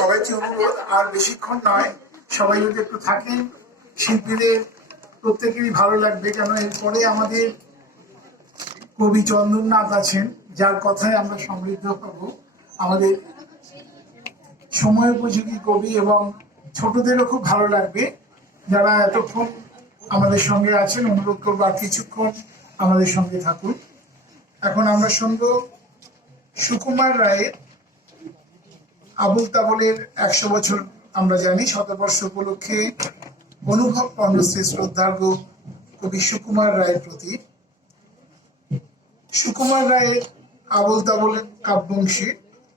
সবাইকে অনুরোধ, আর বেশিক্ষণ নয়, সবাই যদি একটু থাকেন শিল্পীদের প্রত্যেকেরই ভালো লাগবে, কেন এরপরে আমাদের কবি চন্দননাথ আছেন, যার কথায় আমরা সমৃদ্ধ হব। আমাদের সময় উপযোগী কবি, এবং ছোটদেরও খুব ভালো লাগবে যারা এতক্ষণ আমাদের সঙ্গে আছেন। অনুরোধ করবো আর কিছুক্ষণ আমাদের সঙ্গে থাকুন। এখন আমরা শুনবো সুকুমার রায়ের আবুল তাবলের 100 বছর। আমরা জানি শতবর্ষ উপলক্ষে অনুভব কর্মশ্রী শ্রদ্ধার্ঘ কবি সুকুমার রায়ের প্রতি। সুকুমার রায়ের আবুল তাবল কাব্যংশে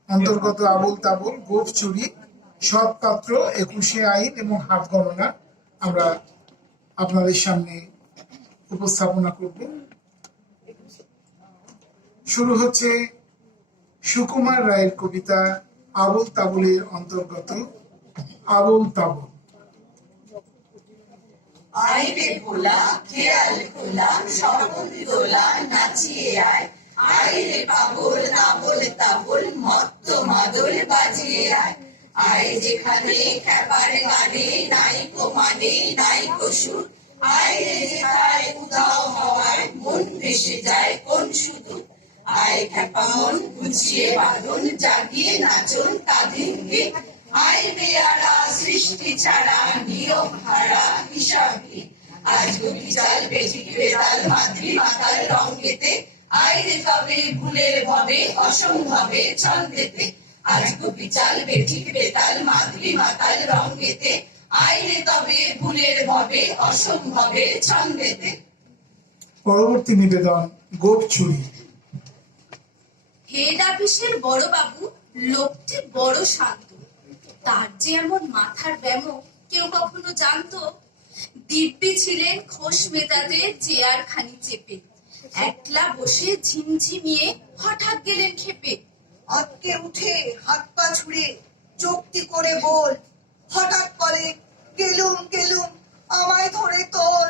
অন্তর্গত আবুল তাবল, গোপ চুরি, সৎ পাত্র, 21 আইন এবং হাত গণনা আমরা আপনাদের সামনে উপস্থাপনা করব। শুরু হচ্ছে সুকুমার রায়ের কবিতা আবুল তাবলের অন্তর্গত আবুল তাবল। আইরে ভোলা খেয়াল খোলা স্বপন দোলা নাচিয়ে আয়, আইরে পাগল আবল তাবল মত্ত মাদল বাজিয়ে আয়। আয় যেখানে খেপার গানে নাইকো মানে নাইকো সুর, আইরে যেখায় উধাও হওয়ায় মন ভেসে যায় কোন শুধু। আয় খেপা মন গুছিয়ে বাঁধন জাগিয়ে নাচন তাদিনকে, আয় বেয়ারা সৃষ্টি ছাড়া নিয়ম হারা হিসাবে। আজ গতি চাল বেঠিক বেতাল মাতৃ মাতাল রঙ্গেতে, আইরে তবে ভুলের ভবে অসম্ভবে ছন্দেতে। আজ গতি চাল বেঠিক বেতাল মাতৃ মাতাল রঙ্গেতে, আইরে তবে ভুলের ভবে অসম্ভবে ছন্দেতে। পরবর্তী নিবেদন গোপ চুরি। হেড অফিসের বড় বাবু লোকটি বড় শান্ত, তার যে এমন মাথার ব্যামো কেউ কখনো জানতো। দিব্যি ছিলেন খোশ মেজাজে চেয়ার খানি চেপে, একলা বসে ঝিমঝিমিয়ে হঠাৎ গেলেন খেপে। আটকে উঠে হাত পা ছুড়ে চোখটি করে বল, হঠাৎ করে গেলুম গেলুম আমায় ধরে তোল।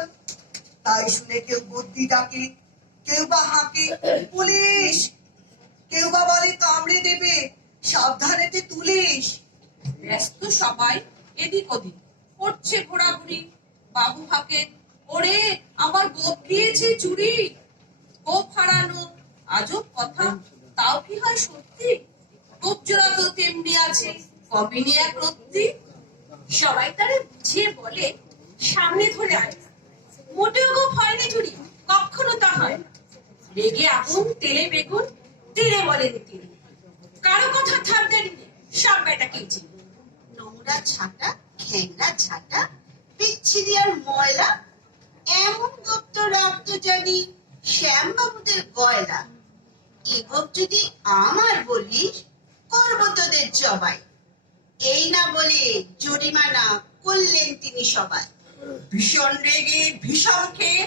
তাই শুনে কেউ বুদ্ধি ডাকে, কেউ বা হাঁকে পুলিশ, কেউ বা বলে কামড়ে দেবে সাবধানেতে তুলিস। ব্যস্ত সবাই এদিক ওদিক করছে ঘোরাঘুরি, বাবু ভাবেন ওরে আমার গোপ গিয়েছে চুরি। গোপ হারানো আজব কথা, তাও কি হয় সত্যি? গোপ জোড়া তো তেমনি আছে, কবে নিয়ে এক রত্তি। সবাই তারে বুঝিয়ে বলে সামনে ধরে আয়, মোটেও গোপ হয়নি চুরি, কখনো তা হয় না। রেগে আগুন তেলে বেগুন, তীরে বলেন তিনি, কারো কথা থাক দেন সব বেটা কেছি। নোংরা ছাটা ঘেংরা ছাটা বিচ্ছিরি আর ময়লা, এমন গোপ তো রাখতো জানি শ্যামবাবুদের গয়লা। এ গোপ যদি আমার বলিস করবো তোদের জবাই, এই না বলে জরিমানা করলেন তিনি সবাই। ভীষণ রেগে ভীষণ খেয়ে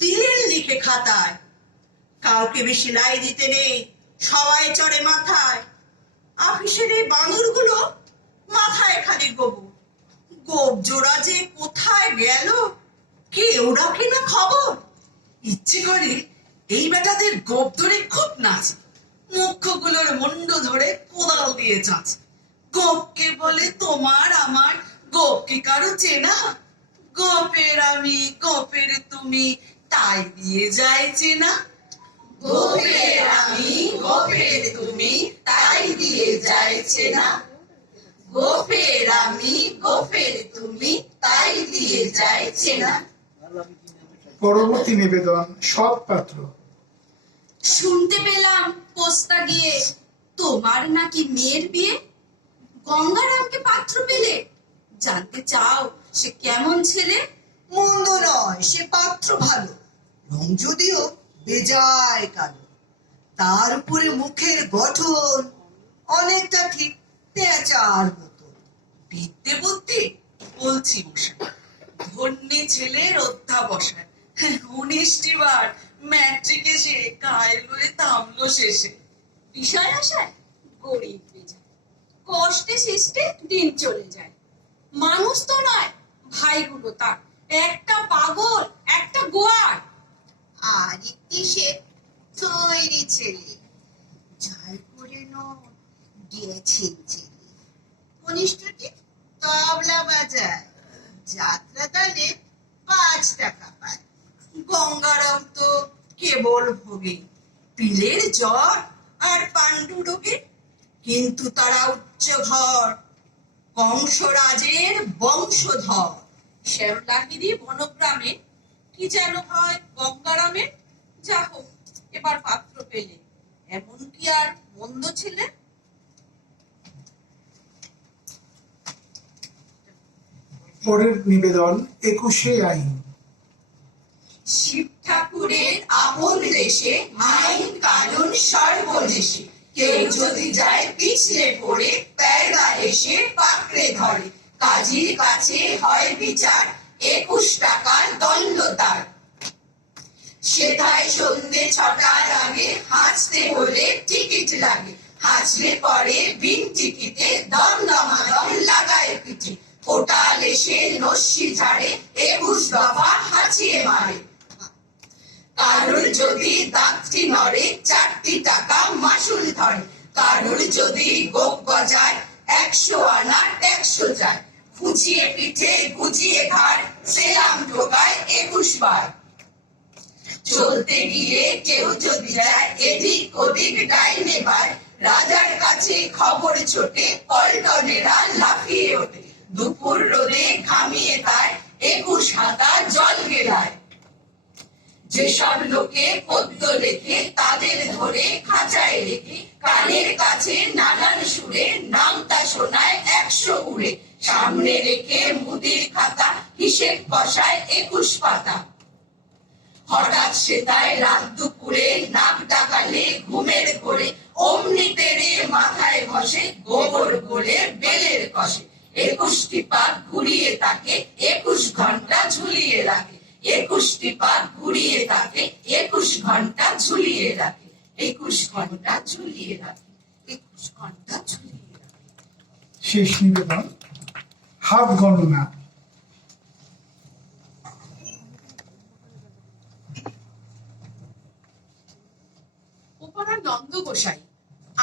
দিলেন লিখে খাতায়, কাউকে বেশি লাই দিতে নেই সবাই চড়ে মাথায়। অফিসের এই বাঁদরগুলো মাথায় খালি গোবর, গোপ জোড়া যে কোথায় গেল কেউ রাখে না খবর। ইচ্ছে করে এই বেটাদের গোপ ধরে খুব নাচ, মুখ্যগুলোর মুন্ড ধরে কোদাল দিয়ে চাঁচ। গোপকে বলে তোমার আমার, গোপ কি কারো চেনা? গোপের আমি গোপের তুমি, তাই দিয়ে যায় চেনা। গোপের আমি গোপের তুমি, তাই দিয়ে যায় চেনা। গোপের আমি গোপের তুমি, তাই দিয়ে যায় চেনা। পরবর্তী নিবেদন সৎ পাত্র। শুনতে পেলাম পোস্তা গিয়ে তোমার নাকি মেয়ের বিয়ে, গঙ্গারামকে পাত্র পেলে, জানতে চাও সে কেমন ছেলে? মন্দ নয় সে পাত্র ভালো, রং যদিও বেজায় কালো। তার উপরে মুখের গঠন অনেকটা ঠিক পেঁচার মতো। বিদ্যে বুদ্ধি বলছি মশাই, ধন্যী ছেলের অধ্যাবসায়, 19টি বার ম্যাট্রিকে সে গায়ে লয়ে থামলো শেষে। বিষয় আশায় গরিব বেজায়, কষ্টে সৃষ্টে দিন চলে যায়। মানুষ তো নয় ভাইগুলো তার, একটা পাগল একটা গোয়ার। আর একটি সে তৈরি ছেলে, যার করে গিয়েছেন ছেলে। কনিষ্ঠটি তবলা বাজায়, যাত্রা দলে 5 টাকা পায়। গঙ্গারাম তো কেবল ভোগে পিলের জ্বর আর পাণ্ডু রোগে, কিন্তু তারা উচ্চ ঘর, কংসরাজের বংশধর। শ্যামলাহিরি বনগ্রামে কি যেন হয় গঙ্গারামে। যা হোক, এবার পাত্র পেলে, এমন কি আর মন্দ ছেলে? পরের নিবেদন 21শে আইন। শিব ঠাকুরের আপন দেশে আইন কানুন সর্বদেশে, কেউ যদি যায় পিছলে পড়ে প্যারদা এসে পাকড়ে ধরে, কাজীর কাছে হয় বিচার, 21 টাকার দণ্ড তার। সেথায় সন্ধ্যে 6টার আগে হাঁচতে হলে টিকিট লাগে, হাঁচলে পরে বিন টিকিটে দমদমাদম লাগায় পিঠে, কোটাল এসে নস্যি ঝাড়ে 21 দফা হাঁচিয়ে মারে। কারুর যদি দাঁতটি নড়ে 4টি টাকা মাসুল ধরে, কারুর যদি গোপ গজায় 100 আনা ট্যাক্সও যায়, ফুচিয়ে পিঠে গুজিয়ে ঘাড় সেলাম ঢোকায় 21 বার। চলতে গিয়ে কেউ যদি যায় এদিক ওদিক ডাইনে বায়, রাজার কাছে খবর ছোটে পল্টনেরা লাফিয়ে ওঠে, দুপুর রোদে ঘামিয়ে তার 21 হাতা জল গেলায়। যেসব লোকে পদ্য লেখে তাদের ধরে খাঁচায় রেখে, কানের কাছে নানান সুরে নামতা শোনায় 100 উড়ে, সামনে রেখে মুদির খাতা হিসেব কষায় 21 পাতা। হঠাৎ সেটায় রাত দুপুরে নাক ডাকালে ঘুমের ঘোরে, অমনি তেড়ে মাথায় ঘষে গোবর গোলে বেলের কষে, 21টি পাক ঘুরিয়ে তাকে 21 ঘন্টা ঝুলিয়ে রাখে, 21টি পাক ঘুরিয়ে তাকে 21 ঘন্টা ঝুলিয়ে রাখে, 21 ঘন্টা ঝুলিয়ে রাখে, 21 ঘন্টা ঝুলিয়ে রাখে। শেষ নিবেদন হাত গণনা। ওপাড়ার নন্দ গোসাই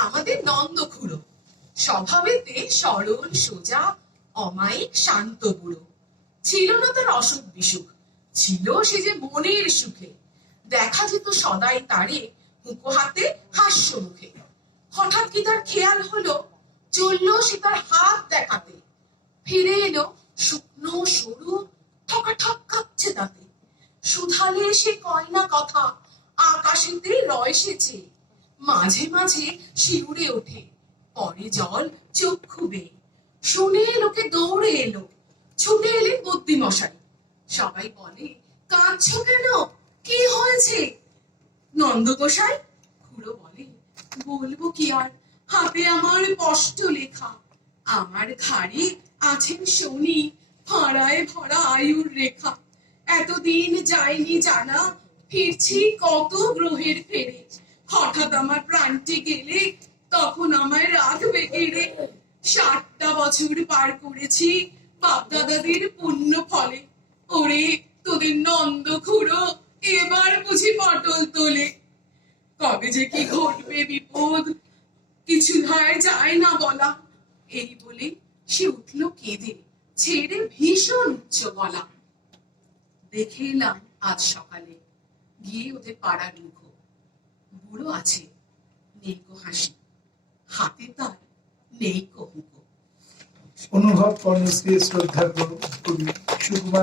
আমাদের নন্দ খুড়ো, স্বভাবেতে সরল সোজা অমায়িক শান্ত বুড়ো। ছিল না তার অসুখ বিসুখ, ছিল সে যে মনের সুখে, দেখা যেত সদাই তারে হুঁকো হাতে হাস্য মুখে। হঠাৎ কি তার খেয়াল হলো, চললো সে তার হাত দেখাতে, ফিরে এলো শুকনো সরু ঠকাঠক কাঁপছে তাতে। সুধালে সে কয় না কথা, আকাশেতে রয় সেচে, মাঝে মাঝে শিউরে ওঠে, পরে জল চক্ষু বেয়ে। শুনে লোকে দৌড়ে এলো, ছুটে এলেন বুদ্ধি মশাই। সবাই বলে, কাঁদছো কেন, কি হয়েছে? নন্দ গোসাই খুড়ো বলে, বলবো কি আর, হাতে আমার স্পষ্ট লেখা, আমার ঘাড়ে আছেন শনি, ফাঁড়ায় ভরা আয়ুর রেখা। এতদিন যায়নি জানা, ফিরছি কত গ্রহের ফেরে, হঠাৎ আমার প্রাণটি গেলে তখন আমায় রাখবে কেড়ে। 60টা বছর পার করেছি বাপ দাদাদের পুণ্য ফলে, ওরে তোদের নন্দ খুড়ো এবার বুঝি পটল তোলে। কবে যে কি ঘটবে বিপদ, কিছু ধায় যায় না বলা। এই বলে সে উঠলো কেঁদে, ছেড়ে ভীষণ উচ্চ গলা। দেখে এলাম আজ সকালে, গিয়ে ওদের পাড়ার মুখো, বুড়ো আছে, নেই কো হাসি, হাতে তার নেই কো হুঁকো। অনুভব কর্মশ্রী শ্রদ্ধা কবি সুকুমার